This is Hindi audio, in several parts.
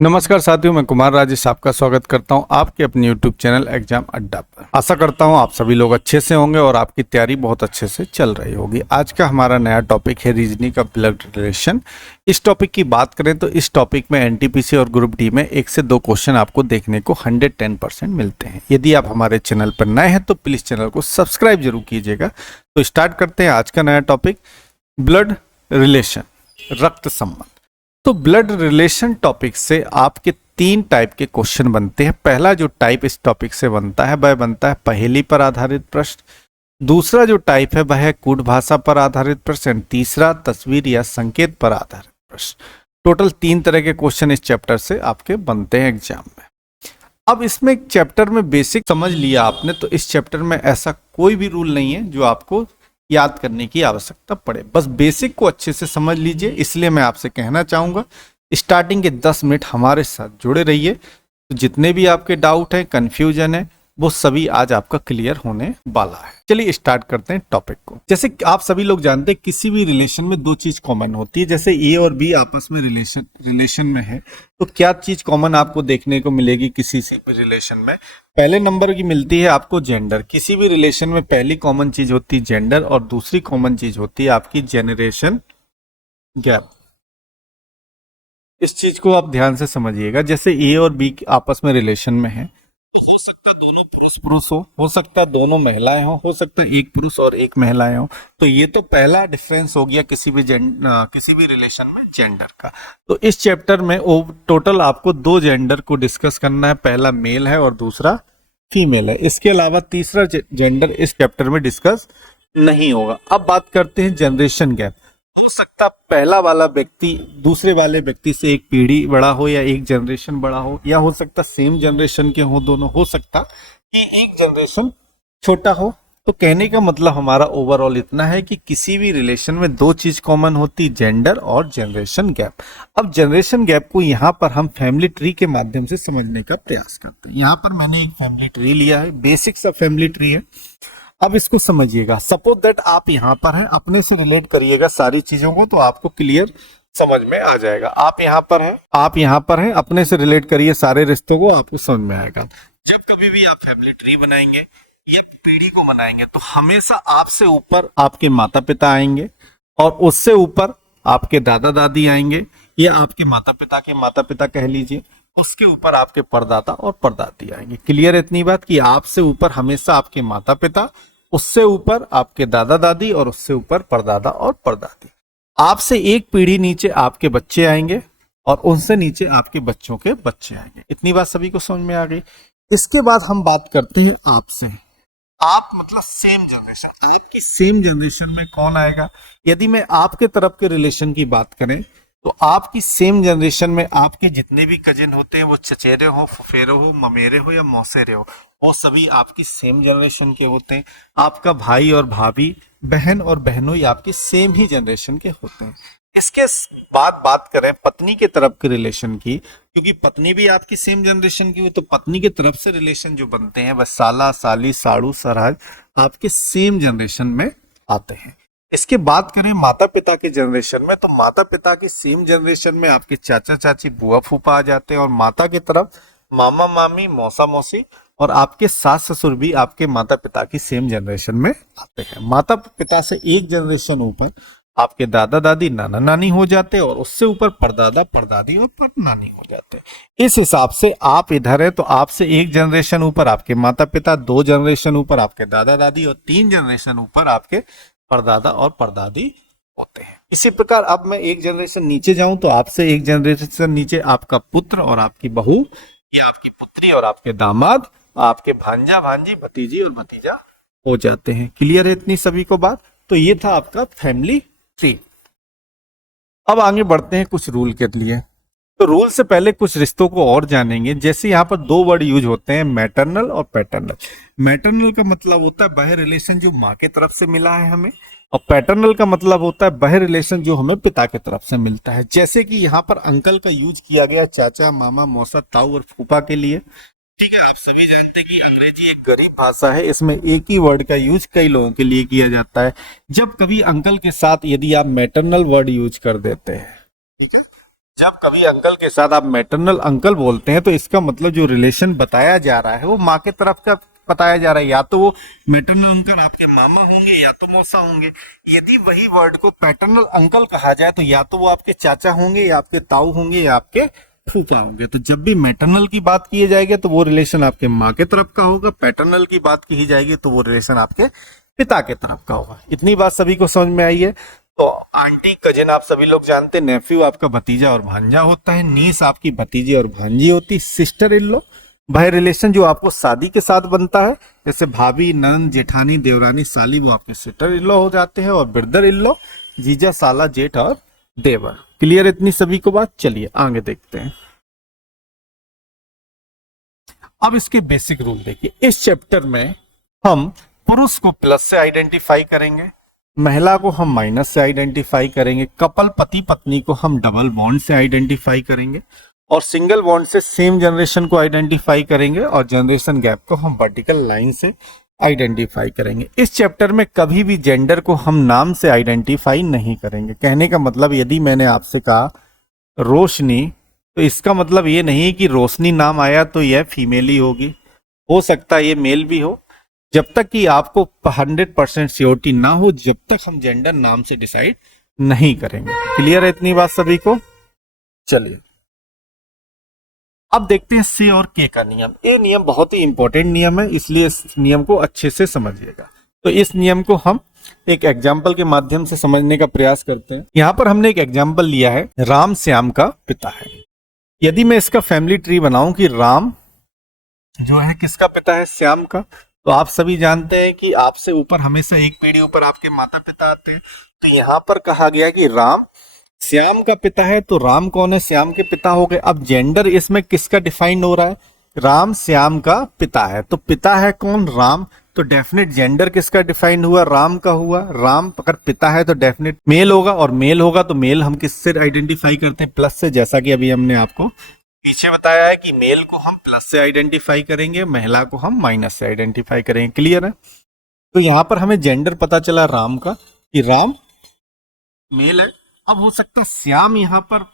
नमस्कार साथियों, मैं कुमार राजेश आपका स्वागत करता हूं आपके अपने YouTube चैनल एग्जाम अड्डा पर। आशा करता हूं आप सभी लोग अच्छे से होंगे और आपकी तैयारी बहुत अच्छे से चल रही होगी। आज का हमारा नया टॉपिक है रीजनिंग का ब्लड रिलेशन। इस टॉपिक की बात करें तो इस टॉपिक में एनटीपीसी और ग्रुप डी में 1 से 2 क्वेश्चन आपको देखने को 110% मिलते हैं। यदि आप हमारे चैनल पर नए हैं तो प्लीज़ चैनल को सब्सक्राइब जरूर कीजिएगा। तो स्टार्ट करते हैं आज का नया टॉपिक, ब्लड रिलेशन, रक्त संबंध। तो ब्लड रिलेशन टॉपिक से आपके 3 टाइप के क्वेश्चन बनते हैं। पहला जो टाइप इस टॉपिक से बनता है वह बनता है पहेली पर आधारित प्रश्न। दूसरा जो टाइप है वह है कूट भाषा पर आधारित प्रश्न। तीसरा तस्वीर या संकेत पर आधारित प्रश्न। टोटल 3 तरह के क्वेश्चन इस चैप्टर से आपके बनते हैं एग्जाम में। अब इसमें एक चैप्टर में बेसिक समझ लिया आपने, तो इस चैप्टर में ऐसा कोई भी रूल नहीं है जो आपको याद करने की आवश्यकता पड़े। बस बेसिक को अच्छे से समझ लीजिए। इसलिए मैं आपसे कहना चाहूँगा स्टार्टिंग के 10 मिनट हमारे साथ जुड़े रहिए। तो जितने भी आपके डाउट हैं, कन्फ्यूजन है, वो सभी आज आपका क्लियर होने वाला है। चलिए स्टार्ट करते हैं टॉपिक को। जैसे कि आप सभी लोग जानते हैं किसी भी रिलेशन में 2 चीज कॉमन होती है। जैसे ए और बी आपस में रिलेशन में है तो क्या चीज कॉमन आपको देखने को मिलेगी किसी से भी रिलेशन में? पहले नंबर की मिलती है आपको जेंडर। किसी भी रिलेशन में पहली कॉमन चीज होती है जेंडर और दूसरी कॉमन चीज होती है आपकी जेनरेशन गैप। इस चीज को आप ध्यान से समझिएगा। जैसे ए और बी आपस में रिलेशन में है तो हो सकता है दोनों पुरुष पुरुष हो सकता है दोनों महिलाएं हो सकता है एक पुरुष और एक महिलाएं हो। तो ये तो पहला डिफरेंस हो गया किसी भी रिलेशन में जेंडर का। तो इस चैप्टर में टोटल आपको 2 जेंडर को डिस्कस करना है। पहला मेल है और दूसरा फीमेल है। इसके अलावा तीसरा जेंडर इस चैप्टर में डिस्कस नहीं होगा। अब बात करते हैं जनरेशन गैप। हो सकता पहला वाला व्यक्ति दूसरे वाले व्यक्ति से एक पीढ़ी बड़ा हो या एक जनरेशन बड़ा हो, या हो सकता सेम जनरेशन के हो दोनों, हो सकता कि एक जनरेशन छोटा हो। तो कहने का मतलब हमारा ओवरऑल इतना है कि किसी भी रिलेशन में 2 चीज कॉमन होती, जेंडर और जनरेशन गैप। अब जनरेशन गैप को यहाँ पर हम फैमिली ट्री के माध्यम से समझने का प्रयास करते हैं। यहाँ पर मैंने एक फैमिली ट्री लिया है, बेसिक सा फैमिली ट्री है। अब इसको समझिएगा। सपोज दैट आप यहाँ पर हैं, अपने से रिलेट करिएगा सारी चीजों को तो आपको क्लियर समझ में आ जाएगा। आप यहाँ पर हैं, अपने से रिलेट करिए सारे रिश्तों को, आपको समझ में आएगा। जब कभी भी आप फैमिली ट्री बनाएंगे या पीढ़ी को बनाएंगे तो हमेशा आपसे ऊपर आपके माता पिता आएंगे और उससे ऊपर आपके दादा दादी आएंगे, या आपके माता पिता कह लीजिए। उसके ऊपर आपके परदादा और परदादी आएंगे। क्लियर है इतनी बात कि आपसे ऊपर हमेशा आपके माता पिता, उससे ऊपर आपके दादा दादी और उससे ऊपर परदादा और परदादी। आपसे एक पीढ़ी नीचे आपके बच्चे आएंगे और उनसे नीचे आपके बच्चों के बच्चे आएंगे। इतनी बात सभी को समझ में आ गई। इसके बाद हम बात करते हैं आपसे। आप मतलब सेम जनरेशन, आपकी सेम जनरेशन में कौन आएगा? यदि मैं आपके तरफ के रिलेशन की बात करें तो आपकी सेम जनरेशन में आपके जितने भी कजिन होते हैं, वो चचेरे हो, फुफेरे हो, ममेरे हो या मौसेरे हो, वो सभी आपकी सेम जनरेशन के होते हैं। आपका भाई और भाभी, बहन और बहनोई आपके सेम ही जनरेशन के होते हैं। इसके बाद बात करें पत्नी के तरफ के रिलेशन की, क्योंकि पत्नी भी आपकी सेम जनरेशन की हुई, तो पत्नी की तरफ से रिलेशन जो बनते हैं वह साला, साली, साड़ू, सराज आपके सेम जनरेशन में आते हैं। इसके बात करें माता पिता के जनरेशन में, तो माता पिता की सेम जनरेशन में आपके चाचा चाची, बुआ फूफा आ जाते हैं, और माता की तरफ मामा मामी, मौसा मौसी, और आपके सास ससुर भी आपके माता पिता की सेम जनरेशन में आते हैं। माता पिता से एक जनरेशन ऊपर आपके दादा दादी, नाना नानी हो जाते हैं, और उससे ऊपर परदादा, परदादी और परनानी हो जाते हैं। इस हिसाब से आप इधर है तो आपसे एक जनरेशन ऊपर आपके माता पिता, 2 जनरेशन ऊपर आपके दादा दादी, और 3 जनरेशन ऊपर आपके परदादा और परदादी होते हैं। इसी प्रकार अब मैं एक जनरेशन नीचे जाऊं तो आपसे एक जनरेशन नीचे आपका पुत्र और आपकी बहू, या आपकी पुत्री और आपके दामाद, आपके भांजा भांजी, भतीजी और भतीजा हो जाते हैं। क्लियर है इतनी सभी को बात? तो ये था आपका फैमिली ट्री। अब आगे बढ़ते हैं कुछ रूल के लिए। तो रूल से पहले कुछ रिश्तों को और जानेंगे। जैसे यहाँ पर 2 वर्ड यूज होते हैं, मैटरनल और पैटर्नल। मैटरनल का मतलब होता है वह रिलेशन जो माँ के तरफ से मिला है हमें, और पैटर्नल का मतलब होता है वह रिलेशन जो हमें पिता की तरफ से मिलता है। जैसे कि यहाँ पर अंकल का यूज किया गया चाचा, मामा, मौसा, ताऊ और फूफा के लिए। ठीक है, आप सभी जानते हैं कि अंग्रेजी एक गरीब भाषा है, इसमें एक ही वर्ड का यूज कई लोगों के लिए किया जाता है। जब कभी अंकल के साथ यदि आप मैटरनल वर्ड यूज कर देते हैं, ठीक है, जब कभी अंकल के साथ आप मैटरनल अंकल बोलते हैं तो इसका मतलब जो रिलेशन बताया जा रहा है वो माँ के तरफ का बताया जा रहा है, या तो वो मैटरनल अंकल आपके मामा होंगे या तो मौसा होंगे। यदि वही वर्ड को पैटर्नल अंकल कहा जाए तो या तो वो आपके चाचा होंगे या आपके ताऊ होंगे या आपके फूफा होंगे। तो जब भी मैटरनल की बात की जाएगी तो वो रिलेशन आपके माँ के तरफ का होगा, पैटर्नल की बात की जाएगी तो वो रिलेशन आपके पिता के तरफ का होगा। इतनी बात सभी को समझ में आई है। तो आंटी कजिन आप सभी लोग जानते हैं, नेफ्यू आपका भतीजा और भांजा होता है, नीस आपकी भतीजी और भांजी होती, सिस्टर इन लॉ भाई रिलेशन जो आपको शादी के साथ बनता है, जैसे भाभी नंद जेठानी देवरानी साली वो आपके सिस्टर इन लॉ हो जाते हैं, और ब्रदर इन लॉ जीजा साला जेठ और देवर। क्लियर इतनी सभी को बात। चलिए आगे देखते हैं। अब इसके बेसिक रूल देखिए। इस चैप्टर में हम पुरुष को प्लस से आइडेंटिफाई करेंगे, महिला को हम माइनस से आइडेंटिफाई करेंगे, कपल पति पत्नी को हम डबल बॉन्ड से आइडेंटिफाई करेंगे, और सिंगल बॉन्ड से सेम जनरेशन को आइडेंटिफाई करेंगे, और जनरेशन गैप को हम वर्टिकल लाइन से आइडेंटिफाई करेंगे। इस चैप्टर में कभी भी जेंडर को हम नाम से आइडेंटिफाई नहीं करेंगे। कहने का मतलब यदि मैंने आपसे कहा रोशनी तो इसका मतलब ये नहीं कि रोशनी नाम आया तो यह फीमेल ही होगी, हो सकता है ये मेल भी हो। जब तक कि आपको 100% श्योरिटी ना हो जब तक हम जेंडर नाम से डिसाइड नहीं करेंगे। क्लियर है इतनी बात सभी को। चलिए अब देखते हैं सी और के का नियम। ये नियम बहुत ही इंपॉर्टेंट नियम है, इसलिए इस नियम को अच्छे से समझिएगा। तो इस नियम को हम एक एग्जाम्पल के माध्यम से समझने का प्रयास करते हैं। यहाँ पर हमने एक एग्जाम्पल लिया है, राम श्याम का पिता है। यदि मैं इसका फैमिली ट्री बनाऊं कि राम जो है किसका पिता है, श्याम का, तो आप सभी जानते हैं कि आपसे ऊपर हमेशा एक पीढ़ी ऊपर आपके माता पिता आते हैं। तो यहाँ पर कहा गया कि राम श्याम का पिता है, तो राम कौन है, श्याम के पिता हो गए। अब जेंडर इसमें किसका डिफाइन हो रहा है, राम श्याम का पिता है, तो पिता है कौन, राम, तो डेफिनेट जेंडर किसका डिफाइन हुआ, राम का हुआ। राम अगर पिता है तो डेफिनेट मेल होगा, और मेल होगा तो मेल हम किससे आइडेंटिफाई करते हैं, प्लस से, जैसा कि अभी हमने आपको पीछे बताया है कि मेल को हम प्लस से आइडेंटिफाई करेंगे, महिला को हम माइनस से आइडेंटिफाई करेंगे। क्लियर है। तो यहाँ पर हमें जेंडर पता चला राम का कि राम मेल है। अब हो सकता है श्याम यहाँ पर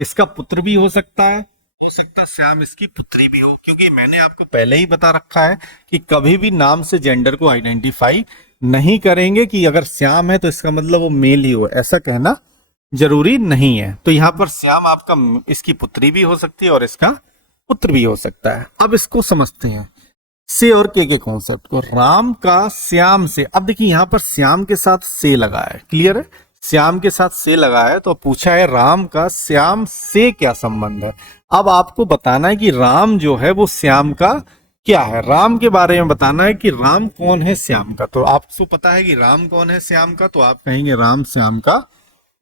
इसका पुत्र भी हो सकता है श्याम इसकी पुत्री भी हो, क्योंकि मैंने आपको पहले ही बता रखा है कि कभी भी नाम से जेंडर को आइडेंटिफाई नहीं करेंगे कि अगर श्याम है तो इसका मतलब वो मेल ही हो, ऐसा कहना जरूरी नहीं है। तो यहाँ पर श्याम आपका इसकी पुत्री भी हो सकती है और इसका पुत्र भी हो सकता है। अब इसको समझते हैं से और के कॉन्सेप्ट को, राम का श्याम से। अब देखिए यहाँ पर श्याम के साथ से लगा है, क्लियर है, श्याम के साथ से लगा है, तो पूछा है राम का श्याम से क्या संबंध है। अब आपको बताना है कि राम जो है वो श्याम का क्या है, राम के बारे में बताना है कि राम कौन है श्याम का। तो आपको पता है कि राम कौन है श्याम का, तो आप कहेंगे राम श्याम का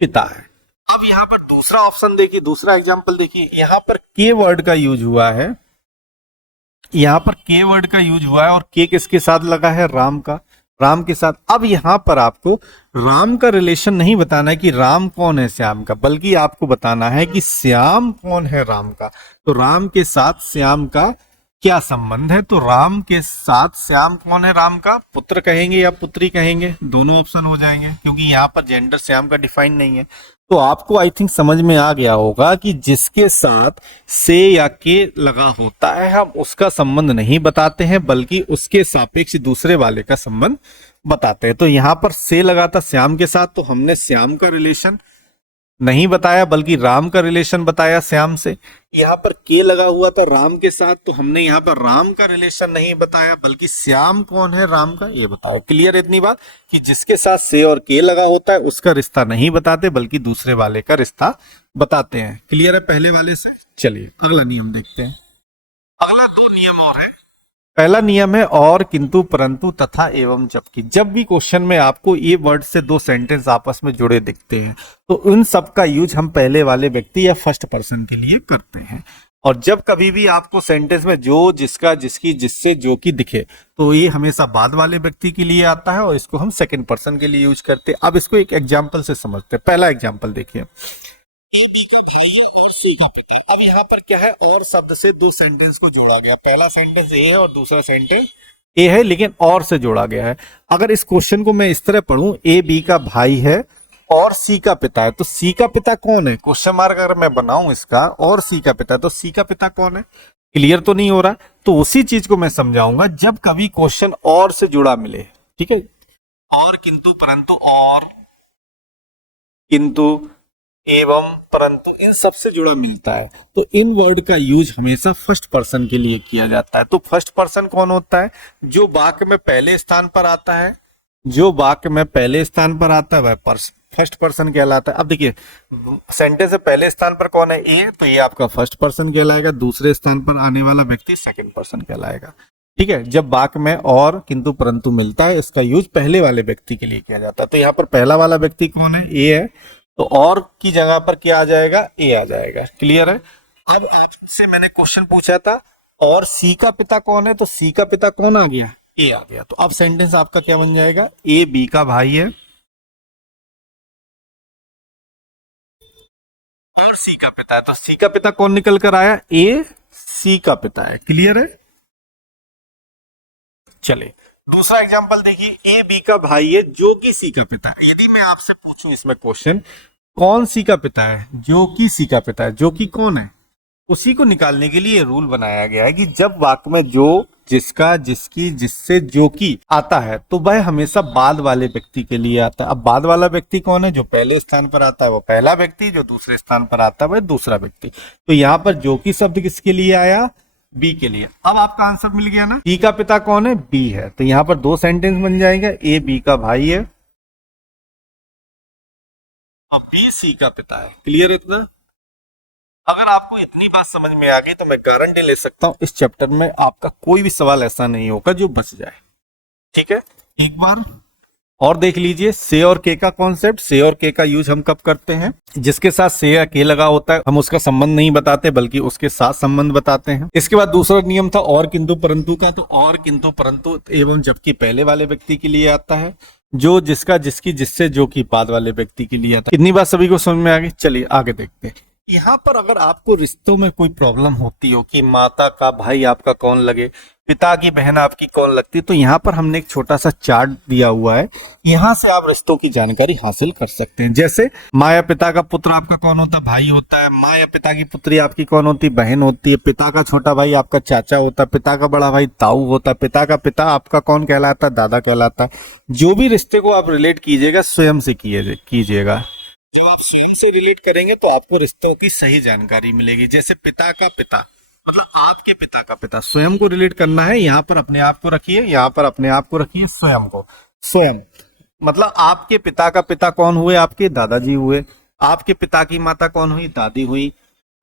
पिता है। अब यहाँ पर दूसरा ऑप्शन देखिए, दूसरा एग्जाम्पल देखिए, यहाँ पर के वर्ड का यूज हुआ है, यहाँ पर के वर्ड का यूज हुआ है, और के किसके साथ लगा है, राम का, राम के साथ। अब यहाँ पर आपको राम का रिलेशन नहीं बताना है कि राम कौन है श्याम का, बल्कि आपको बताना है कि श्याम कौन है राम का। तो राम के साथ श्याम का क्या संबंध है, तो राम के साथ श्याम कौन है, राम का पुत्र कहेंगे या पुत्री कहेंगे, दोनों ऑप्शन हो जाएंगे, क्योंकि यहाँ पर जेंडर श्याम का डिफाइन नहीं है। तो आपको आई थिंक समझ में आ गया होगा कि जिसके साथ से या के लगा होता है हम उसका संबंध नहीं बताते हैं, बल्कि उसके सापेक्ष दूसरे वाले का संबंध बताते हैं। तो यहाँ पर से लगा था श्याम के साथ, तो हमने श्याम का रिलेशन नहीं बताया बल्कि राम का रिलेशन बताया श्याम से। यहाँ पर के लगा हुआ था राम के साथ, तो हमने यहाँ पर राम का रिलेशन नहीं बताया बल्कि श्याम कौन है राम का ये बताया। क्लियर इतनी बात कि जिसके साथ से और के लगा होता है उसका रिश्ता नहीं बताते बल्कि दूसरे वाले का रिश्ता बताते हैं। क्लियर है पहले वाले से। चलिए अगला नियम देखते हैं। अगला दो नियम और है। पहला नियम है और, किंतु, परंतु, तथा, एवं, जबकि। जब भी क्वेश्चन में आपको ये वर्ड से दो सेंटेंस आपस में जुड़े दिखते हैं तो उन सब का यूज हम पहले वाले व्यक्ति या फर्स्ट पर्सन के लिए करते हैं। और जब कभी भी आपको सेंटेंस में जो, जिसका, जिसकी, जिससे, जो की दिखे तो ये हमेशा बाद वाले व्यक्ति के लिए आता है और इसको हम सेकेंड पर्सन के लिए यूज करते हैं। अब इसको एक एग्जाम्पल से समझते हैं। पहला एग्जाम्पल देखिए, अब यहाँ पर क्या है, और शब्द से दो सेंटेंस को जोड़ा गया। पहला सेंटेंस ए है और दूसरा सेंटेंस ए है, लेकिन और से जोड़ा गया है। अगर इस क्वेश्चन को मैं इस तरह पढ़ूं, ए बी का भाई है और सी का पिता है, तो सी का पिता कौन है, क्वेश्चन मार्क अगर मैं बनाऊं इसका, और सी का पिता है, तो सी का पिता कौन है, क्लियर तो नहीं हो रहा। तो उसी चीज को मैं समझाऊंगा जब कभी क्वेश्चन और से जुड़ा मिले, ठीक है, और किंतु परंतु, और किंतु, एवं, परंतु, इन सब से जुड़ा मिलता है, तो इन वर्ड का यूज हमेशा फर्स्ट पर्सन के लिए किया जाता है। तो फर्स्ट पर्सन कौन होता है, जो वाक्य में पहले स्थान पर आता है, जो वाक्य में पहले स्थान पर आता है वह फर्स्ट पर्सन कहलाता है। अब देखिए सेंटेंस से पहले स्थान पर कौन है, ए, तो ये आपका फर्स्ट पर्सन कहलाएगा, दूसरे स्थान पर आने वाला व्यक्ति सेकंड पर्सन कहलाएगा। ठीक है, जब वाक्य में और किंतु परंतु मिलता है इसका यूज पहले वाले व्यक्ति के लिए किया जाता है। तो यहाँ पर पहला वाला व्यक्ति कौन है, ए है, तो और की जगह पर क्या आ जाएगा, ए आ जाएगा। क्लियर है। अब आपसे मैंने क्वेश्चन पूछा था और सी का पिता कौन है, तो सी का पिता कौन आ गया, ए आ गया। तो अब सेंटेंस आपका क्या बन जाएगा, ए बी का भाई है और सी का पिता है, तो सी का पिता कौन निकल कर आया, ए सी का पिता है। क्लियर है। चले दूसरा एग्जांपल देखिए, ए बी का भाई है जो कि सी का पिता है। यदि मैं आपसे पूछूं इसमें क्वेश्चन, कौन सी का पिता है, जो कि सी का पिता है, जो कि कौन है, उसी को निकालने के लिए रूल बनाया गया है कि जब वाक्य में जो, जिसका, जिसकी, जिससे, जो की आता है तो वह हमेशा बाद वाले व्यक्ति के लिए आता है। अब बाद वाला व्यक्ति कौन है, जो पहले स्थान पर आता है वो पहला व्यक्ति, जो दूसरे स्थान पर आता है वह दूसरा व्यक्ति। तो यहाँ पर जो की शब्द किसके लिए आया, बी के लिए। अब आपका आंसर मिल गया ना, बी का पिता कौन है, बी है। तो यहाँ पर दो सेंटेंस बन जाएगा, ए बी का भाई है और बी सी का पिता है। क्लियर है इतना। अगर आपको इतनी बात समझ में आ गई तो मैं गारंटी ले सकता हूं इस चैप्टर में आपका कोई भी सवाल ऐसा नहीं होगा जो बच जाए। ठीक है, एक बार और देख लीजिए, से और के का कॉन्सेप्ट। से और के का यूज हम कब करते हैं, जिसके साथ से या के लगा होता है हम उसका संबंध नहीं बताते बल्कि उसके साथ संबंध बताते हैं। इसके बाद दूसरा नियम था और किंतु परंतु का। तो और किंतु परंतु एवं जबकि पहले वाले व्यक्ति के लिए आता है, जो, जिसका, जिसकी, जिससे, जो कि बाद वाले व्यक्ति के लिए आता है। कितनी बात सभी को समझ में आ गई। चलिए आगे देखते हैं। यहाँ पर अगर आपको रिश्तों में कोई प्रॉब्लम होती हो कि माता का भाई आपका कौन लगे, पिता की बहन आपकी कौन लगती है, तो यहाँ पर हमने एक छोटा सा चार्ट दिया हुआ है, यहाँ से आप रिश्तों की जानकारी हासिल कर सकते हैं। जैसे माँ या पिता का पुत्र आपका कौन होता है, भाई होता है। माँ या पिता की पुत्री आपकी कौन होती है, बहन होती है। पिता का छोटा भाई आपका चाचा होता है। पिता का बड़ा भाई ताऊ होता है। पिता का पिता आपका कौन कहलाता है, दादा कहलाता है। जो भी रिश्ते को आप रिलेट कीजिएगा स्वयं से कीजिएगा। जब आप स्वयं से रिलेट करेंगे तो आपको रिश्तों की सही जानकारी मिलेगी। जैसे पिता का पिता मतलब आपके पिता का पिता, स्वयं को रिलेट करना है। यहाँ पर अपने आप को रखिए, यहाँ पर अपने आप को रखिए, स्वयं को। स्वयं मतलब आपके पिता का पिता कौन हुए, आपके दादाजी हुए। आपके पिता की माता कौन हुई, दादी हुई।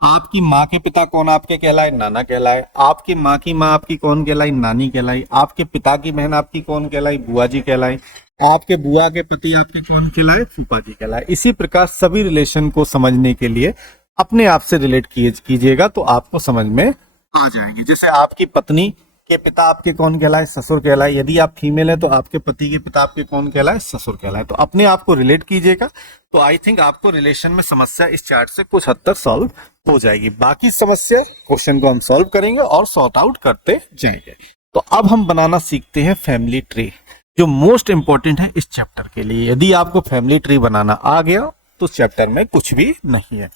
आपकी माँ के पिता कौन आपके कहलाए, नाना कहलाए। आपकी माँ की माँ आपकी कौन कहलाई, नानी कहलाई। आपके पिता की बहन आपकी कौन कहलाई, बुआ जी कहलाई। आपके बुआ के पति आपके कौन कहलाए, फूफा जी कहलाए। इसी प्रकार सभी रिलेशन को समझने के लिए अपने आप से रिलेट कीजिएगा तो आपको समझ में आ जाएगी। जैसे आपकी पत्नी के पिता आपके कौन कहलाए, ससुर कहलाए। यदि आप फीमेल है तो आपके पति के पिता आपके कौन कहलाए, ससुर कहलाए। तो अपने आप को रिलेट कीजिएगा तो आई थिंक आपको रिलेशन में समस्या इस चार्ट से कुछ हद तक सॉल्व हो जाएगी। बाकी समस्या क्वेश्चन को हम सॉल्व करेंगे और सॉर्ट आउट करते जाएंगे। तो अब हम बनाना सीखते हैं फैमिली ट्री, जो मोस्ट इंपॉर्टेंट है इस चैप्टर के लिए। यदि आपको फैमिली ट्री बनाना आ गया तो चैप्टर में कुछ भी नहीं है।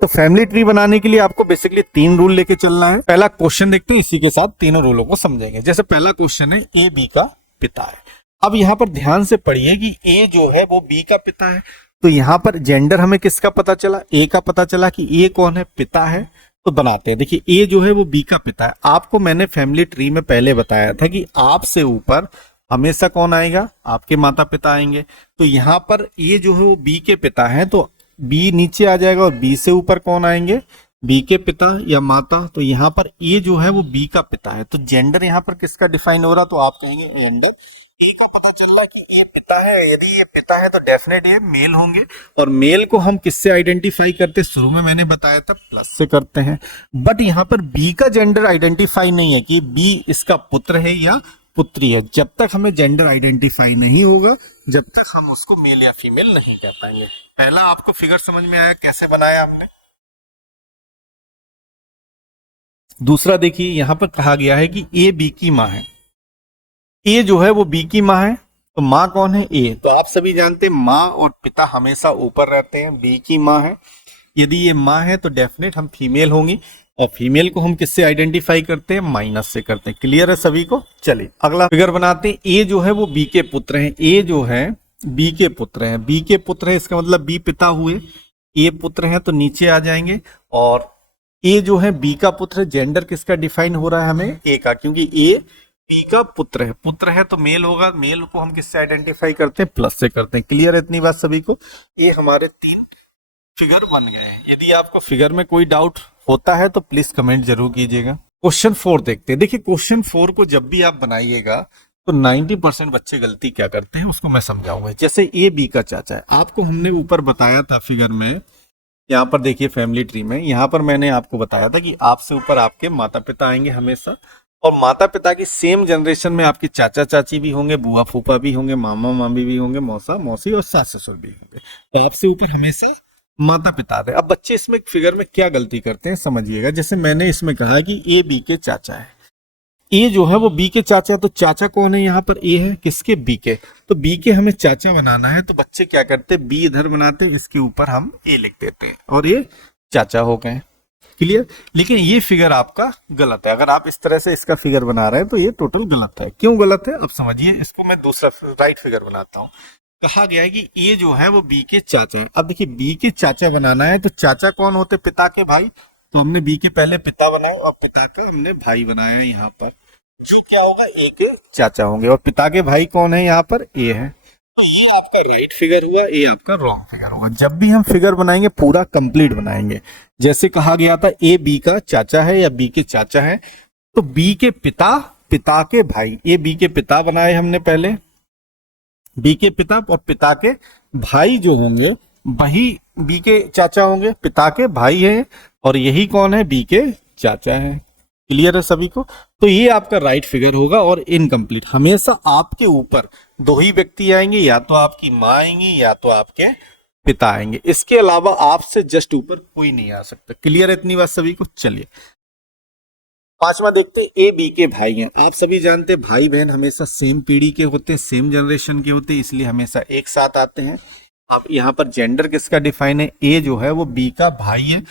तो फैमिली ट्री बनाने के लिए आपको बेसिकली 3 रूल लेके चलना है। पहला क्वेश्चन देखते हैं, इसी के साथ तीनों रूलों को समझेंगे। जैसे पहला क्वेश्चन है, ए बी का पिता है। अब यहाँ पर ध्यान से पढ़िए कि ए जो है वो बी का पिता है। तो यहाँ पर जेंडर हमें किसका पता चला, ए का पता चला कि ए कौन है, पिता है। तो बनाते हैं। देखिए ए जो है वो बी का पिता है। आपको मैंने फैमिली ट्री में पहले बताया था कि आपसे ऊपर हमेशा कौन आएगा, आपके माता पिता आएंगे। तो यहाँ पर ए जो है वो बी के पिता है, तो बी नीचे आ जाएगा और बी से ऊपर कौन आएंगे, बी के पिता या माता। तो यहाँ पर ए जो है वो बी का पिता है। तो जेंडर यहाँ पर किसका डिफाइन हो रहा, तो आप कहेंगे जेंडर। ए को पता चल रहा है कि ये पिता है। यदि ये पिता है तो डेफिनेट ये मेल होंगे। और मेल को हम किससे आइडेंटिफाई करते हैं, शुरू में मैंने बताया था प्लस से करते हैं। बट यहाँ पर बी का जेंडर आइडेंटिफाई नहीं है कि बी इसका पुत्र है या पुत्री है। जब तक हमें जेंडर आइडेंटिफाई नहीं होगा, जब तक हम उसको मेल या फीमेल नहीं कह पाएंगे। पहला आपको फिगर समझ में आया कैसे बनाया हमने। दूसरा देखिए, यहां पर कहा गया है कि ए बी की मां है। ए जो है वो बी की मां है, तो माँ कौन है? ए। तो आप सभी जानते हैं माँ और पिता हमेशा ऊपर रहते हैं, बी की माँ है। यदि ये माँ है तो डेफिनेट हम फीमेल होंगी, और फीमेल को हम किससे आइडेंटिफाई करते हैं? माइनस से करते हैं। क्लियर है सभी को? चलिए अगला फिगर बनाते हैं। ए जो है वो बी के पुत्र हैं, ए जो है बी के पुत्र हैं, बी के पुत्र है इसका मतलब बी पिता हुए, ए पुत्र है तो नीचे आ जाएंगे। और ए जो है बी का पुत्र है, जेंडर किसका डिफाइन हो रहा है? हमें ए का, क्योंकि ए बी का पुत्र है, पुत्र है तो मेल होगा, मेल को हम किससे आइडेंटिफाई करते हैं? प्लस से करते हैं। क्लियर है इतनी बात सभी को? ये हमारे 3 फिगर बन गए हैं। यदि आपको फिगर में कोई डाउट होता है तो प्लीज कमेंट जरूर कीजिएगा। क्वेश्चन 4 देखते हैं। देखिए क्वेश्चन 4 को जब भी आप बनाइएगा तो 90% बच्चे गलती क्या करते हैं उसको मैं समझाऊंगा। जैसे ए बी का चाचा है, आपको हमने ऊपर बताया था फिगर में, यहाँ पर देखिए फैमिली ट्री में, यहाँ पर मैंने आपको बताया था कि आपसे ऊपर आपके माता पिता आएंगे हमेशा, और माता पिता की सेम जनरेशन में आपके चाचा चाची भी होंगे, बुआ फूफा भी होंगे, मामा मामी भी होंगे, मौसा मौसी और सास ससुर भी होंगे। तो आपसे ऊपर हमेशा माता पिता रहे। अब बच्चे इसमें फिगर में क्या गलती करते हैं समझिएगा। जैसे मैंने इसमें कहा कि ए बी के चाचा है, ए जो है वो बी के चाचा है, तो चाचा कौन है? यहाँ पर ए है, किसके? बी के। तो बी के हमें चाचा बनाना है, तो बच्चे क्या करते हैं? बी इधर बनाते हैं, इसके ऊपर हम ए लिख देते हैं और ये चाचा हो गए। क्लियर? लेकिन ये फिगर आपका गलत है। अगर आप इस तरह से इसका फिगर बना रहे हैं तो ये टोटल गलत है। क्यों गलत है अब समझिए। इसको मैं दूसरा राइट फिगर बनाता हूँ। कहा गया है कि ए जो है वो बी के चाचा है। अब देखिए बी के चाचा बनाना है, तो चाचा कौन होते? पिता के भाई। तो हमने बी के पहले पिता बनाए और पिता का हमने भाई बनाया यहाँ पर, जो क्या होगा? ए के चाचा होंगे। और पिता के भाई कौन है? यहाँ पर ए है। तो ये आपका राइट फिगर हुआ, ये आपका रॉन्ग फिगर होगा। जब भी हम फिगर बनाएंगे पूरा कंप्लीट बनाएंगे। जैसे कहा गया था ए बी का चाचा है या बी के चाचा है, तो बी के पिता, पिता के भाई, ये बी के पिता बनाए हमने पहले, बी के पिता और पिता के भाई जो होंगे वही बी के चाचा होंगे, पिता के भाई है, और यही कौन है? बी के चाचा है। क्लियर है सभी को? तो ये आपका राइट फिगर होगा। और इनकम्प्लीट हमेशा आपके ऊपर 2 ही व्यक्ति आएंगे, या तो आपकी माँ आएंगी या तो आपके पिता आएंगे। इसके अलावा आपसे जस्ट ऊपर कोई नहीं आ सकता। क्लियर है इतनी बात सभी को? चलिए 5वां देखते हैं। ए बी के भाई हैं। आप सभी जानते हैं भाई बहन हमेशा सेम पीढ़ी के होते हैं, सेम जनरेशन के होते हैं, इसलिए हमेशा एक साथ आते हैं। अब यहाँ पर जेंडर किसका डिफाइन है? ए जो है वो बी का भाई है,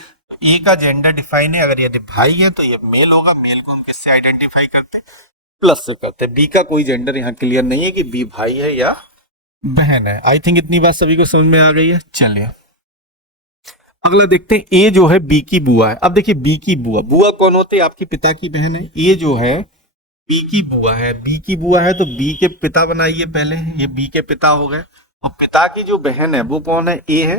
ए का जेंडर डिफाइन है। अगर यदि भाई है तो ये मेल होगा, मेल को हम किससे आइडेंटिफाई करते हैं? प्लस से करते हैं। बी का कोई जेंडर यहाँ क्लियर नहीं है कि बी भाई है या बहन है। आई थिंक इतनी बात सभी को समझ में आ गई है। चलिए अगला देखते हैं। ए जो है बी की बुआ है। अब देखिए बी की बुआ, बुआ कौन होते हैं? आपकी पिता की बहन है। ए जो है बी की बुआ है, बी की बुआ है तो बी के पिता बनाइए पहले, ये बी के पिता हो गए। और पिता की जो बहन है वो कौन है? ए है।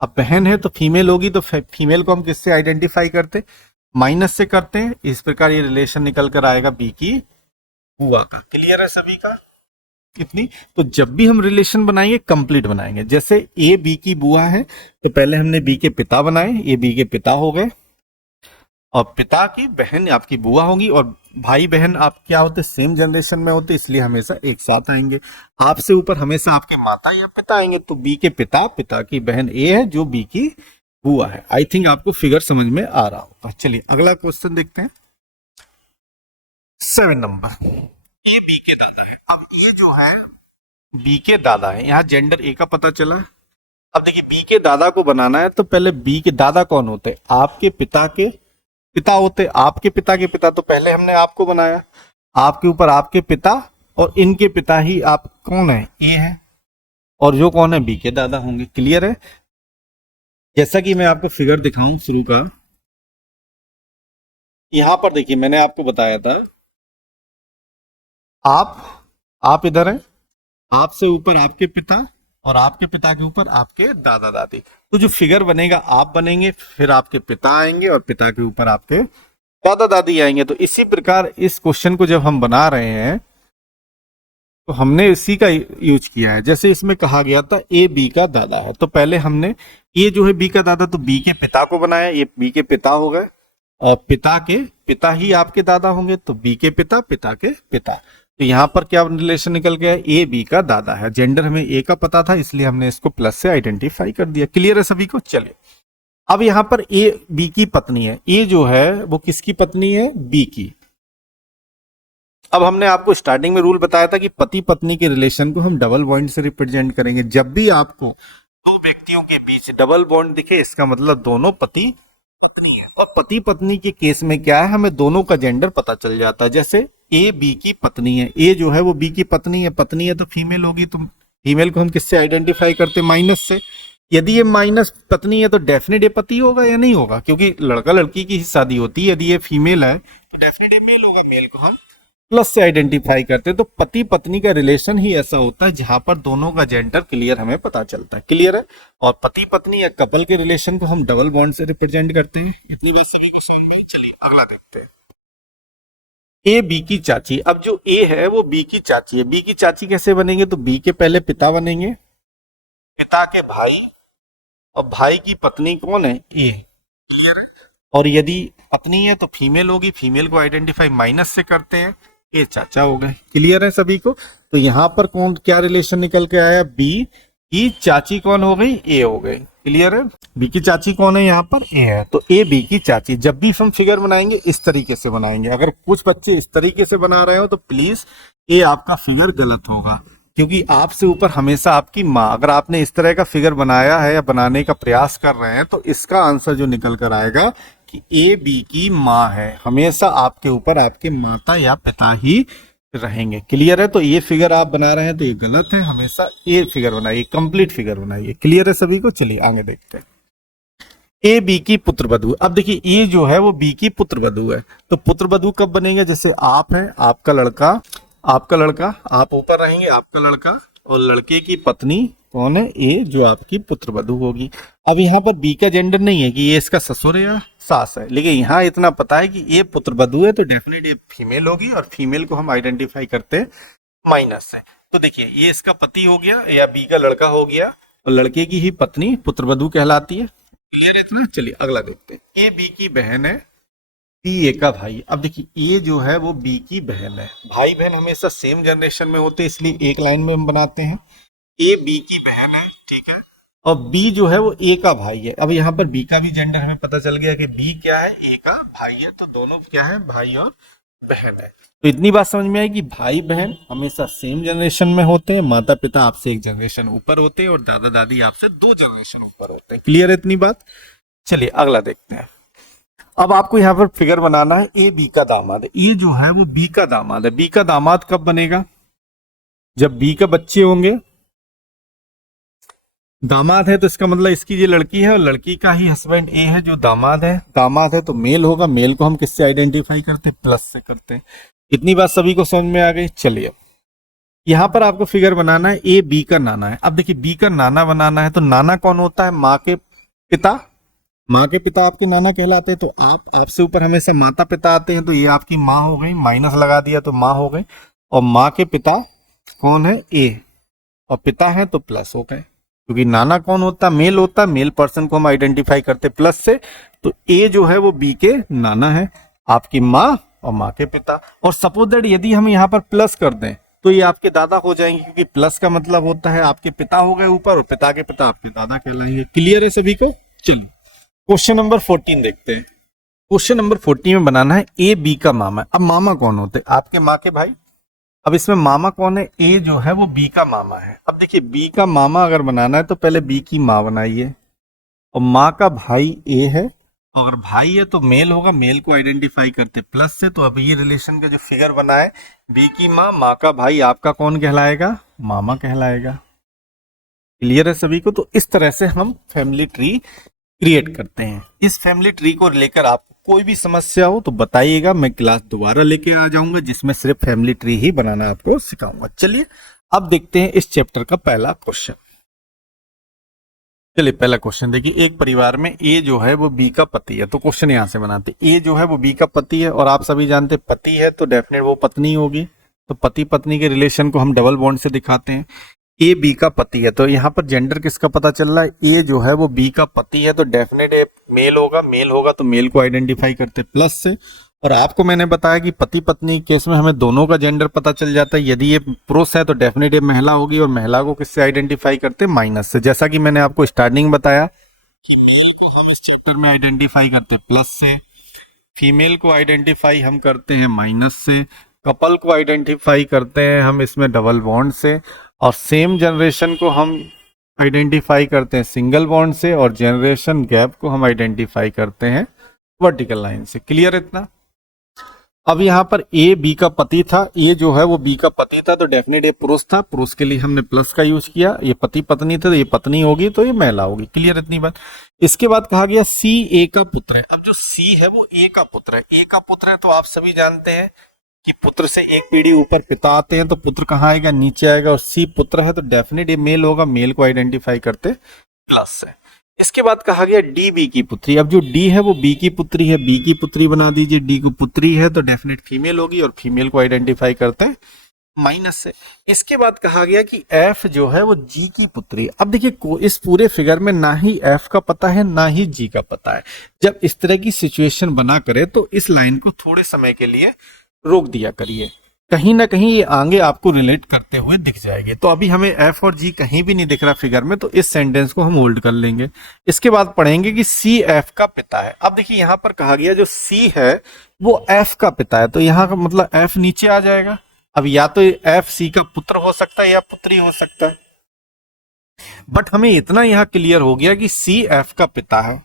अब बहन है तो फीमेल होगी, तो फीमेल को हम किससे आइडेंटिफाई करते हैं? माइनस से करते हैं। इस प्रकार ये रिलेशन निकल कर आएगा बी की बुआ का। क्लियर है सभी का? कितनी? तो जब भी हम रिलेशन बनाएंगे कंप्लीट बनाएंगे। जैसे ए बी की बुआ है तो पहले हमने बी के पिता बनाए, ये बी के पिता हो गए, और पिता की बहन आपकी बुआ होगी, और भाई बहन आप क्या होते? सेम जनरेशन में होते, इसलिए हमेशा एक साथ आएंगे। आपसे ऊपर हमेशा आपके माता या पिता आएंगे, तो बी के पिता, पिता की बहन ए है जो बी की बुआ है। आई थिंक आपको फिगर समझ में आ रहा होगा। चलिए अगला क्वेश्चन देखते हैं। 7 नंबर। ए बी के दादा है। अब ये जो है बी के दादा है, यहाँ जेंडर ए का पता चला। अब देखिए बी के दादा को बनाना है तो पहले बी के दादा कौन होते हैं? आपके पिता के पिता होते। आपके पिता के पिता तो पहले हमने आपको बनाया, आपके ऊपर आपके पिता और इनके पिता ही आप कौन है? ए है, और जो कौन है? बी के दादा होंगे। क्लियर है? जैसा कि मैं आपको फिगर दिखाऊं शुरू का, यहां पर देखिए मैंने आपको बताया था आप इधर हैं, आपसे ऊपर आपके पिता और आपके पिता के ऊपर आपके दादा दादी। तो जो फिगर बनेगा आप बनेंगे, फिर आपके पिता आएंगे और पिता के ऊपर आपके दादा दादी आएंगे। तो इसी प्रकार इस क्वेश्चन को जब हम बना रहे हैं तो हमने इसी का यूज किया है। जैसे इसमें कहा गया था ए बी का दादा है, तो पहले हमने ये जो है बी का दादा, तो बी के पिता को बनाया, ये बी के पिता हो गए, और पिता के पिता ही आपके दादा होंगे, तो बी के पिता, पिता के पिता। तो यहाँ पर क्या रिलेशन निकल गया? ए बी का दादा है। जेंडर हमें ए का पता था, इसलिए हमने इसको प्लस से आइडेंटिफाई कर दिया। क्लियर है सभी को? चलिए अब यहाँ पर ए बी की पत्नी है। ए जो है वो किसकी पत्नी है? बी की। अब हमने आपको स्टार्टिंग में रूल बताया था कि पति पत्नी के रिलेशन को हम डबल बॉन्ड से रिप्रेजेंट करेंगे। जब भी आपको दो व्यक्तियों के बीच डबल बॉन्ड दिखे, इसका मतलब दोनों पति पत्नी है। और पति पत्नी के केस में क्या है, हमें दोनों का जेंडर पता चल जाता है। जैसे ए बी की पत्नी है, ए जो है वो बी की पत्नी है, पत्नी है तो फीमेल होगी, तो फीमेल को हम किससे आइडेंटिफाई करते हैं, माइनस से। यदि ये माइनस पत्नी है तो डेफिनेट ये पति होगा या नहीं होगा, क्योंकि लड़का लड़की की ही शादी होती है। यदि ये फीमेल है तो डेफिनेट ये मेल होगा, मेल को हम प्लस से आइडेंटिफाई करते हैं। तो पति पत्नी का रिलेशन ही ऐसा होता है जहां पर दोनों का जेंडर क्लियर हमें पता चलता है। क्लियर है। और पति पत्नी या कपल के रिलेशन को हम डबल बॉन्ड से रिप्रेजेंट करते हैं। इतनी बात सभी को समझ में आई। चलिए अगला देखते हैं। ए बी की चाची। अब जो ए है वो बी की चाची है। बी की चाची कैसे बनेंगे, तो बी के पहले पिता बनेंगे, पिता के भाई, और भाई की पत्नी कौन है, ए। और यदि पत्नी है तो फीमेल होगी, फीमेल को आइडेंटिफाई माइनस से करते हैं, ये चाचा हो गए। क्लियर है सभी को। तो यहां पर कौन क्या रिलेशन निकल के आया, बी की चाची कौन हो गई, ए हो गई। क्लियर है। बी की चाची कौन है, यहाँ पर ए है, तो ए बी की चाची। जब भी हम फिगर बनाएंगे इस तरीके से बनाएंगे। अगर कुछ बच्चे इस तरीके से बना रहे हो तो प्लीज ये आपका फिगर गलत होगा, क्योंकि आपसे ऊपर हमेशा आपकी माँ। अगर आपने इस तरह का फिगर बनाया है या बनाने का प्रयास कर रहे हैं तो इसका आंसर जो निकल कर आएगा कि ए बी की माँ है। हमेशा आपके ऊपर आपके माता या पिता ही रहेंगे। क्लियर है। तो ये फिगर आप बना रहे हैं तो ये गलत है, हमेशा ये फिगर बनाइए, कंप्लीट फिगर बनाइए। क्लियर है सभी को। चलिए आगे देखते हैं। ए बी की पुत्र वधु। अब देखिए ए जो है वो बी की पुत्र वधु है, तो पुत्र वधु कब बनेगा, जैसे आप हैं, आपका लड़का, आपका लड़का, आप ऊपर रहेंगे, आपका लड़का, और लड़के की पत्नी कौन है, ए, जो आपकी पुत्र वधु होगी। अब यहाँ पर बी का जेंडर नहीं है कि ये इसका ससुर है या सास है, लेकिन यहाँ इतना पता है कि ये पुत्र वधु है तो डेफिनेट ये फीमेल होगी, और फीमेल को हम आइडेंटिफाई करते हैं माइनस से। तो देखिए ये इसका पति हो गया या बी का लड़का हो गया, और लड़के की ही पत्नी पुत्र वधु कहलाती है। क्लियर है इतना। चलिए अगला देखते हैं। ए बी की बहन है, बी ए का भाई। अब देखिए ए जो है वो बी की बहन है। भाई बहन हमेशा सेम जनरेशन में होते हैं, इसलिए एक लाइन में हम बनाते हैं। ए बी की बहन है, ठीक है, और बी जो है वो ए का भाई है। अब यहाँ पर बी का भी जेंडर हमें पता चल गया कि बी क्या है, ए का भाई है, तो दोनों क्या है, भाई और बहन है। तो इतनी बात समझ में आई कि भाई बहन हमेशा सेम जनरेशन में होते हैं, माता पिता आपसे एक जनरेशन ऊपर होते हैं, और दादा दादी आपसे 2 जनरेशन ऊपर होते हैं। क्लियर है इतनी बात। चलिए अगला देखते हैं। अब आपको यहाँ पर फिगर बनाना है, ए बी का दामाद है। ये जो है वो बी का दामाद है। बी का दामाद कब बनेगा, जब बी का बच्चे होंगे। दामाद है तो इसका मतलब इसकी ये लड़की है, और लड़की का ही हस्बैंड ए है जो दामाद है। दामाद है तो मेल होगा, मेल को हम किससे आइडेंटिफाई करते हैं, प्लस से करते हैं। इतनी बात सभी को समझ में आ गई। चलिए यहाँ पर आपको फिगर बनाना है, ए बी का नाना है। अब देखिए बी का नाना बनाना है, तो नाना कौन होता है, माँ के पिता। माँ के पिता आपके नाना कहलाते हैं। तो आपसे ऊपर हमेशा माता पिता आते हैं, तो ये आपकी माँ हो गई, माइनस लगा दिया तो माँ हो गई, और माँ के पिता कौन है, ए, और पिता है तो प्लस हो गए। क्योंकि नाना कौन होता है, मेल होता है, मेल पर्सन को हम आइडेंटिफाई करते प्लस से। तो ए जो है वो बी के नाना है, आपकी माँ और माँ के पिता। और सपोज दैट यदि हम यहाँ पर प्लस कर दें तो ये आपके दादा हो जाएंगे, क्योंकि प्लस का मतलब होता है आपके पिता हो गए ऊपर, और पिता के पिता आपके दादा कहलाएंगे। क्लियर है सभी को। चलिए क्वेश्चन नंबर 14 देखते हैं। क्वेश्चन नंबर 14 में बनाना है, ए बी का मामा। अब मामा कौन होते हैं, आपके माँ के भाई। अब इसमें मामा कौन है, ए जो है वो बी का मामा है। अब देखिए बी का मामा अगर बनाना है तो पहले बी की माँ बनाइए, और माँ का भाई ए है, और भाई है तो मेल होगा, मेल को आइडेंटिफाई करते प्लस से। तो अब ये रिलेशन का जो फिगर बना है, बी की माँ, माँ का भाई, आपका कौन कहलाएगा, मामा कहलाएगा। क्लियर है सभी को। तो इस तरह से हम फैमिली ट्री क्रिएट करते हैं। इस फैमिली ट्री को लेकर आपको कोई भी समस्या हो तो बताइएगा, मैं क्लास दोबारा लेके आ जाऊंगा जिसमें सिर्फ फैमिली ट्री ही बनाना आपको सिखाऊंगा। चलिए अब देखते हैं इस चैप्टर का पहला क्वेश्चन। चलिए पहला क्वेश्चन देखिए, एक परिवार में ए जो है वो बी का पति है। तो क्वेश्चन यहां से बनाते, ए जो है वो बी का पति है, और आप सभी जानते हैं पति है तो डेफिनेट वो पत्नी होगी। तो पति पत्नी के रिलेशन को हम डबल बॉन्ड से दिखाते हैं। ए बी का पति है, तो यहाँ पर जेंडर किसका पता चल रहा है, ए जो है वो बी का पति है, तो डेफिनेट मेल होगा, मेल होगा तो मेल को आइडेंटिफाई करते प्लस से। और आपको मैंने बताया कि पति पत्नी केस में हमें दोनों का जेंडर पता चल जाता है। यदि ये पुरुष है तो डेफिनेट ये महिला होगी, और महिला को किससे आइडेंटिफाई करते हैं, माइनस से। जैसा कि मैंने आपको स्टार्टिंग बताया, को हम इस चैप्टर में आइडेंटिफाई करते प्लस से, फीमेल को आइडेंटिफाई हम करते हैं माइनस से, कपल को आइडेंटिफाई करते हैं हम इसमें डबल बॉन्ड से, और सेम जनरेशन को हम आइडेंटिफाई करते हैं सिंगल बॉन्ड से, और जनरेशन गैप को हम आइडेंटिफाई करते हैं वर्टिकल लाइन से। क्लियर इतना? अब यहाँ पर ए बी का पति था, ए जो है वो बी का पति था, तो डेफिनेट ये पुरुष था, पुरुष के लिए हमने प्लस का यूज किया। ये पति पत्नी थे तो ये पत्नी होगी, तो ये महिला होगी। क्लियर इतनी बात? इसके बाद कहा गया सी ए का पुत्र है। अब जो सी है वो ए का पुत्र है, ए का पुत्र है तो आप सभी जानते हैं कि पुत्र से एक पीढ़ी ऊपर पिता आते हैं, तो पुत्र कहाँ आएगा? नीचे आएगा। और सी पुत्र है तो डेफिनेट ये मेल होगा, मेल को आइडेंटिफाई करते प्लस से। इसके बाद कहा गया डी बी की पुत्री। अब जो डी है वो बी की पुत्री है, बी की पुत्री बना दीजिए, डी को पुत्री है तो डेफिनेट फीमेल होगी, और फीमेल को आइडेंटिफाई करते हैं माइनस से। इसके बाद कहा गया कि एफ जो है वो जी की पुत्री। अब देखिए इस पूरे फिगर में ना ही एफ का पता है ना ही जी का पता है। जब इस तरह की सिचुएशन बना करे तो इस लाइन को थोड़े समय के लिए रोक दिया करिए, कहीं ना कहीं ये आगे आपको रिलेट करते हुए दिख जाएगी। तो अभी हमें एफ और जी कहीं भी नहीं दिख रहा फिगर में, तो इस सेंटेंस को हम होल्ड कर लेंगे। इसके बाद पढ़ेंगे कि सी एफ का पिता है। अब देखिए यहां पर कहा गया जो सी है वो एफ का पिता है, तो यहां का मतलब एफ नीचे आ जाएगा। अब या तो एफ सी का पुत्र हो सकता है या पुत्री हो सकता है, बट हमें इतना यहां क्लियर हो गया कि सी एफ का पिता है।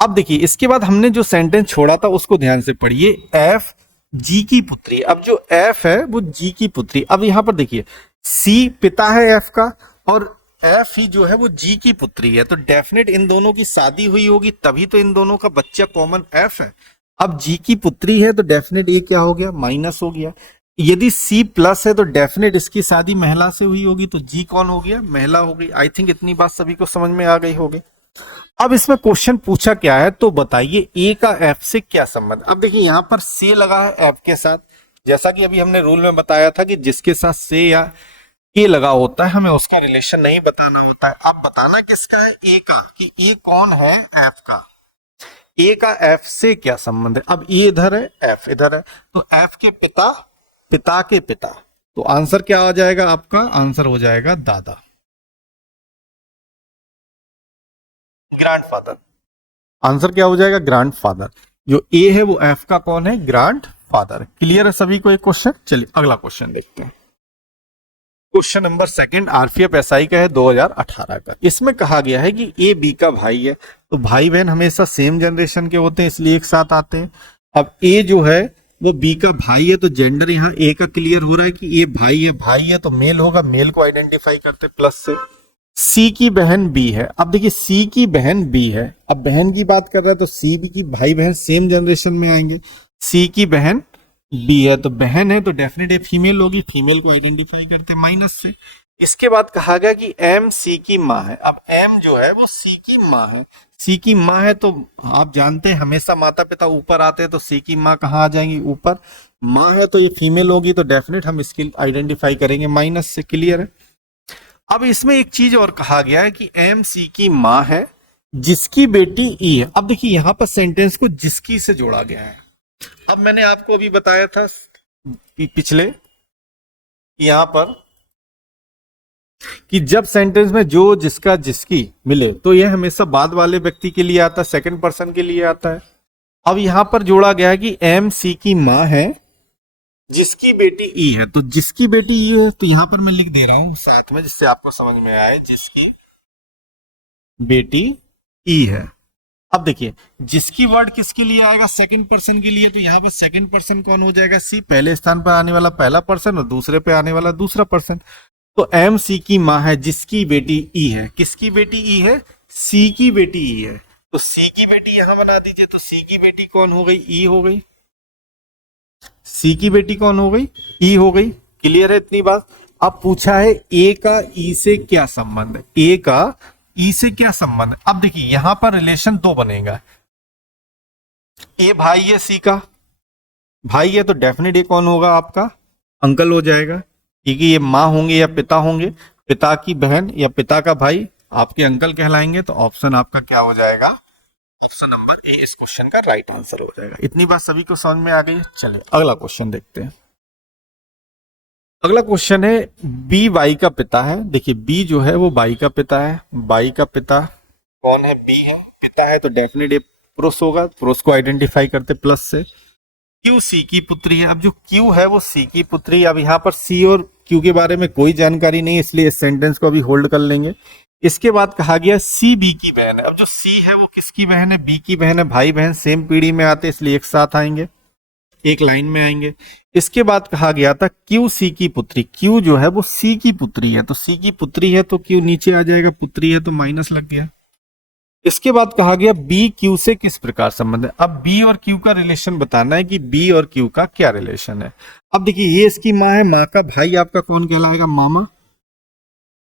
अब देखिए इसके बाद हमने जो सेंटेंस छोड़ा था उसको ध्यान से पढ़िए, एफ जी की पुत्री। अब जो एफ है वो जी की पुत्री। अब यहां पर देखिए सी पिता है एफ का, और एफ ही जो है वो जी की पुत्री है, तो डेफिनेट इन दोनों की शादी हुई होगी, तभी तो इन दोनों का बच्चा कॉमन एफ है। अब जी की पुत्री है तो डेफिनेट ये क्या हो गया? माइनस हो गया। यदि सी प्लस है तो डेफिनेट इसकी शादी महिला से हुई होगी, तो जी कौन हो गया? महिला हो गई। आई थिंक इतनी बात सभी को समझ में आ गई होगी। अब इसमें क्वेश्चन पूछा क्या है, तो बताइए ए का एफ से क्या संबंध। अब देखिए यहां पर से लगा है एफ के साथ, जैसा कि अभी हमने रूल में बताया था कि जिसके साथ से या के लगा होता है हमें उसका रिलेशन नहीं बताना होता है। अब बताना किसका है? ए का, कि ए कौन है? एफ का। ए का एफ से क्या संबंध है? अब ए इधर है, एफ इधर है, तो एफ के पिता, पिता के पिता, तो आंसर क्या आ जाएगा आपका? आंसर हो जाएगा दादा, ग्रैंडफादर। आंसर क्या हो जाएगा? ग्रैंडफादर। जो ए है वो एफ का कौन है? ग्रैंडफादर। क्लियर है सभी को एक क्वेश्चन? चलिए अगला क्वेश्चन देखते हैं। Question number second RPF SI का है 2018 का। इसमें कहा गया है कि ए बी का भाई है, तो भाई बहन हमेशा सेम जनरेशन के होते हैं इसलिए एक साथ आते हैं। अब ए जो है वो बी का भाई है, तो जेंडर यहाँ ए का क्लियर हो रहा है कि ए भाई है तो मेल होगा, मेल को आइडेंटिफाई करते प्लस से। सी की बहन बी है। अब देखिए सी की बहन बी है, अब बहन की बात कर रहा है तो सी बी की भाई बहन सेम जनरेशन में आएंगे। सी की बहन बी है तो बहन है तो डेफिनेट फीमेल होगी, फीमेल को आइडेंटिफाई करते माइनस से। इसके बाद कहा गया कि एम सी की माँ है। अब एम जो है वो सी की माँ है, सी की माँ है तो आप जानते हैं हमेशा माता पिता ऊपर आते हैं, तो सी की माँ कहाँ आ जाएंगी? ऊपर। माँ है तो ये फीमेल होगी, तो डेफिनेट हम इसकी आइडेंटिफाई करेंगे माइनस से। क्लियर है? अब इसमें एक चीज और कहा गया है कि एम सी की माँ है जिसकी बेटी ई है। अब देखिए यहां पर सेंटेंस को जिसकी से जोड़ा गया है। अब मैंने आपको अभी बताया था पिछले यहां पर कि जब सेंटेंस में जो जिसका जिसकी मिले तो यह हमेशा बाद वाले व्यक्ति के लिए आता है, सेकंड पर्सन के लिए आता है। अब यहां पर जोड़ा गया है कि एम सी की माँ है जिसकी बेटी ई है, तो जिसकी बेटी ई है तो यहां पर मैं लिख दे रहा हूं साथ में जिससे आपको समझ में आए, जिसकी बेटी ई है। अब देखिए जिसकी वर्ड किसके लिए आएगा? सेकंड पर्सन के लिए, तो यहां पर सेकंड पर्सन कौन हो जाएगा? सी। पहले स्थान पर आने वाला पहला पर्सन और दूसरे पे आने वाला दूसरा पर्सन। तो एम सी की माँ है जिसकी बेटी ई है। किसकी बेटी ई है? सी की बेटी ई है, तो सी की बेटी यहां बना दीजिए, तो सी की बेटी कौन हो गई? ई हो गई। सी की बेटी कौन हो गई? ई हो गई। क्लियर है इतनी बात? अब पूछा है ए का ई से क्या संबंध है? ए का ई से क्या संबंध है? अब देखिए यहां पर रिलेशन दो बनेगा। ए भाई है सी का, भाई है तो डेफिनेट ये कौन होगा? आपका अंकल हो जाएगा, क्योंकि ये माँ होंगे या पिता होंगे। पिता की बहन या पिता का भाई आपके अंकल कहलाएंगे, तो ऑप्शन आपका क्या हो जाएगा? ऑप्शन नंबर ए इस क्वेश्चन का राइट आंसर हो जाएगा। इतनी बात सभी को समझ में आ गई है? चलिए अगला क्वेश्चन देखते हैं। अगला क्वेश्चन है बी वाई का पिता है। देखिए बी जो है वो बाई का पिता है, बाई का पिता कौन है? बी है। पिता है तो डेफिनेट ये पुरुष होगा, पुरुष को आइडेंटिफाई करते प्लस से। क्यू सी की पुत्री है। अब जो क्यू है वो सी की पुत्री है। अब यहाँ पर सी और क्यू के बारे में कोई जानकारी नहीं है, इसलिए इस सेंटेंस को अभी होल्ड कर लेंगे। इसके बाद कहा गया सी बी की बहन है। अब जो सी है वो किसकी बहन है? बी की बहन है। भाई बहन सेम पीढ़ी में आते इसलिए एक साथ आएंगे, एक लाइन में आएंगे। इसके बाद कहा गया था क्यू सी की पुत्री। क्यू जो है वो सी की पुत्री है, तो सी की पुत्री है तो क्यू नीचे आ जाएगा, पुत्री है तो माइनस लग गया। इसके बाद कहा गया बी क्यू से किस प्रकार संबंध है। अब बी और क्यू का रिलेशन बताना है कि बी और क्यू का क्या रिलेशन है। अब देखिए ये इसकी माँ है, माँ का भाई आपका कौन कहलाएगा? मामा।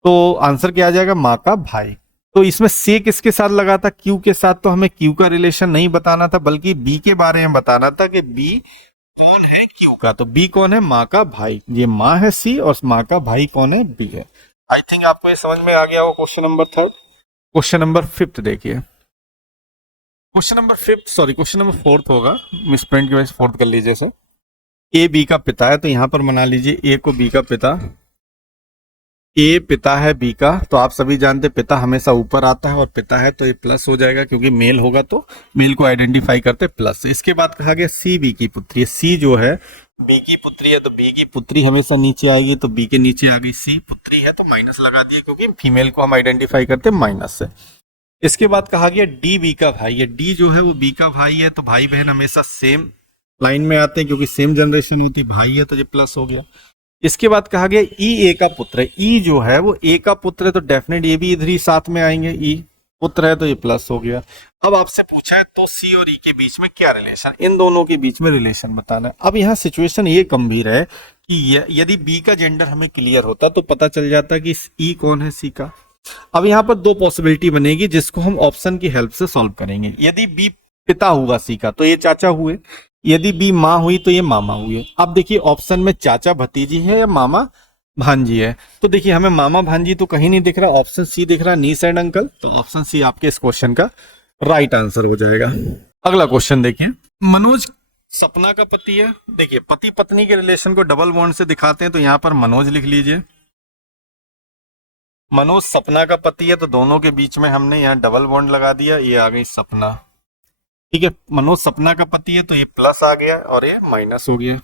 तो आंसर क्या आ जाएगा? माँ का भाई। तो इसमें से किसके साथ लगा था? क्यू के साथ। तो हमें क्यू का रिलेशन नहीं बताना था, बल्कि बी के बारे में बताना था कि बी कौन है क्यू का। तो बी कौन है? माँ का भाई। ये माँ है सी और माँ का भाई कौन है? बी है। आई थिंक आपको ये समझ में आ गया हो। Question number 3। क्वेश्चन नंबर 5 देखिए। Question number 5 sorry question number 4 होगा, मिस प्रिंट की वजह से 4 कर लीजिए सर। ए बी का पिता है, तो यहां पर बना लीजिए ए को बी का पिता। ए पिता है बी का, तो आप सभी जानते हैं पिता हमेशा ऊपर आता है और पिता है तो ये प्लस हो जाएगा, क्योंकि मेल होगा तो मेल को आइडेंटिफाई करते प्लस। इसके बाद कहा गया सी बी की पुत्री है। सी जो है बी की पुत्री है, तो बी की पुत्री हमेशा नीचे आएगी, तो बी के नीचे आ गई सी। पुत्री है तो माइनस लगा दिए, क्योंकि फीमेल को हम आइडेंटिफाई करते माइनस से। इसके बाद कहा गया डी बी का भाई है। डी जो है वो बी का भाई है, तो भाई बहन हमेशा सेम लाइन में आते हैं, क्योंकि सेम जनरेशन होती है। भाई है तो ये प्लस हो गया। इसके बाद कहा गया ई ए का पुत्र है। ई जो है वो ए का पुत्र है, तो डेफिनेट ये भी इधर ही साथ में आएंगे। ई पुत्र है तो ये प्लस हो गया। अब आपसे पूछा है तो सी और ई के बीच में क्या रिलेशन, इन दोनों के बीच में रिलेशन बताना है। अब यहाँ सिचुएशन ये गंभीर है कि यदि बी का जेंडर हमें क्लियर होता तो पता चल जाता कि ई कौन है सी का। अब यहाँ पर दो पॉसिबिलिटी बनेगी, जिसको हम ऑप्शन की हेल्प से सॉल्व करेंगे। यदि बी पिता हुआ सी का तो ये चाचा हुए, यदि बी माँ हुई तो ये मामा हुए। अब देखिए ऑप्शन में चाचा भतीजी है या मामा भांजी है, तो देखिए हमें मामा भांजी तो कहीं नहीं दिख रहा, ऑप्शन सी दिख रहा, नीस एंड अंकल। तो ऑप्शन सी आपके इस क्वेश्चन का राइट आंसर हो जाएगा। अगला क्वेश्चन देखिए। मनोज सपना का पति है। देखिए पति पत्नी के रिलेशन को डबल बॉन्ड से दिखाते हैं, तो यहां पर मनोज लिख लीजिए। मनोज सपना का पति है, तो दोनों के बीच में हमने यहाँ डबल बॉन्ड लगा दिया, ये आ गई सपना। ठीक है, मनोज सपना का पति है तो ये प्लस आ गया और ये माइनस हो गया।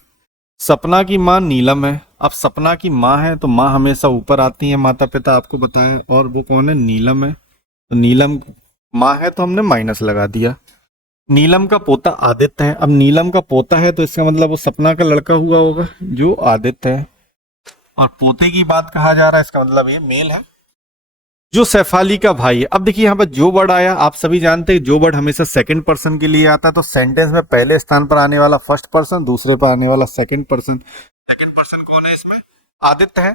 सपना की माँ नीलम है। अब सपना की माँ है तो माँ हमेशा ऊपर आती है, माता पिता आपको बताया, और वो कौन है? नीलम है। तो नीलम माँ है तो हमने माइनस लगा दिया। नीलम का पोता आदित्य है। अब नीलम का पोता है तो इसका मतलब वो सपना का लड़का हुआ होगा जो आदित्य है, और पोते की बात कहा जा रहा है, इसका मतलब ये मेल है। जो सैफाली का भाई है। अब देखिए यहाँ पर जो वर्ड आया, आप सभी जानते हैं जो वर्ड हमेशा सेकंड पर्सन के लिए आता है, तो सेंटेंस में पहले स्थान पर आने वाला फर्स्ट पर्सन, दूसरे पर आने वाला सेकंड पर्सन। सेकंड पर्सन कौन है इसमें? आदित्य है।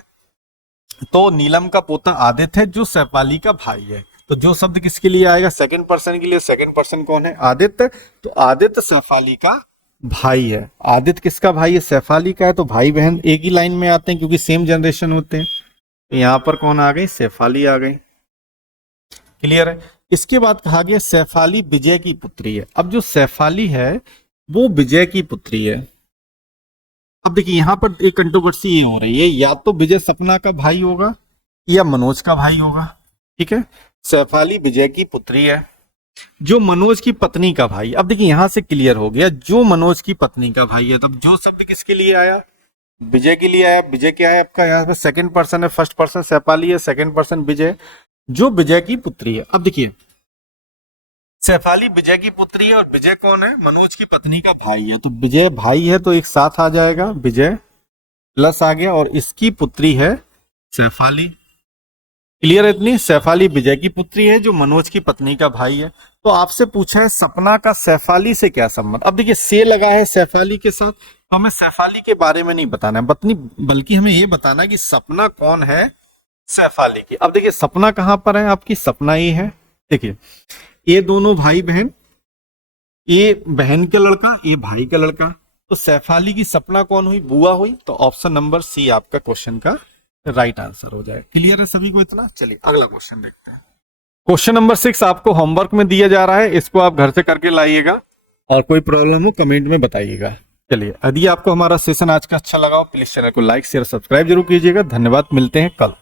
तो नीलम का पोता आदित्य है जो सैफाली का भाई है। तो जो शब्द किसके लिए आएगा? सेकंड पर्सन के लिए। सेकंड पर्सन कौन है? आदित्य। तो आदित्य सैफाली का भाई है। आदित्य किसका भाई है? सैफाली का है। तो भाई बहन एक ही लाइन में आते हैं, क्योंकि सेम जनरेशन होते हैं। तो यहाँ पर कौन आ गई? सैफाली आ गई। क्लियर है। इसके बाद कहा गया सैफाली विजय की पुत्री है। अब जो सैफाली है वो विजय की पुत्री है। अब देखिए यहां पर एक कंट्रोवर्सी ये हो रही है, या तो विजय सपना का भाई होगा या मनोज का भाई होगा। ठीक है, सैफाली विजय की पुत्री है जो मनोज की पत्नी का भाई। अब देखिए यहां से क्लियर हो गया, जो मनोज की पत्नी का भाई है। तब जो शब्द किसके लिए आया? विजय के लिए आया। विजय क्या है आपका? यहाँ पे सेकंड पर्सन है, फर्स्ट पर्सन सैफाली है, सेकंड पर्सन विजय, जो विजय की पुत्री है। अब देखिए सैफाली विजय की पुत्री है और विजय कौन है? मनोज की पत्नी का भाई है। तो विजय भाई है तो एक साथ आ जाएगा, विजय प्लस आ गया, और इसकी पुत्री है सैफाली। क्लियर है इतनी? सैफाली विजय की पुत्री है जो मनोज की पत्नी का भाई है। तो आपसे पूछा है सपना का सैफाली से क्या संबंध। अब देखिए से लगा है सैफाली के साथ, तो हमें सैफाली के बारे में नहीं बताना है, बल्कि हमें ये बताना है कि सपना कौन है? सैफाली की। अब देखिए सपना कहां पर है आपकी? सपना ये है। देखिए ये दोनों भाई बहन, ये बहन का लड़का, ये भाई का लड़का, तो सैफाली की सपना कौन हुई? बुआ हुई। तो ऑप्शन नंबर सी आपका क्वेश्चन का राइट आंसर हो जाए। क्लियर है सभी को इतना? चलिए अगला क्वेश्चन देखते हैं। क्वेश्चन नंबर 6 आपको होमवर्क में दिया जा रहा है, इसको आप घर से करके लाइएगा, और कोई प्रॉब्लम हो कमेंट में बताइएगा। चलिए यदि आपको हमारा सेशन आज का अच्छा लगा हो, प्लीज चैनल को लाइक शेयर सब्सक्राइब जरूर कीजिएगा। धन्यवाद, मिलते हैं कल।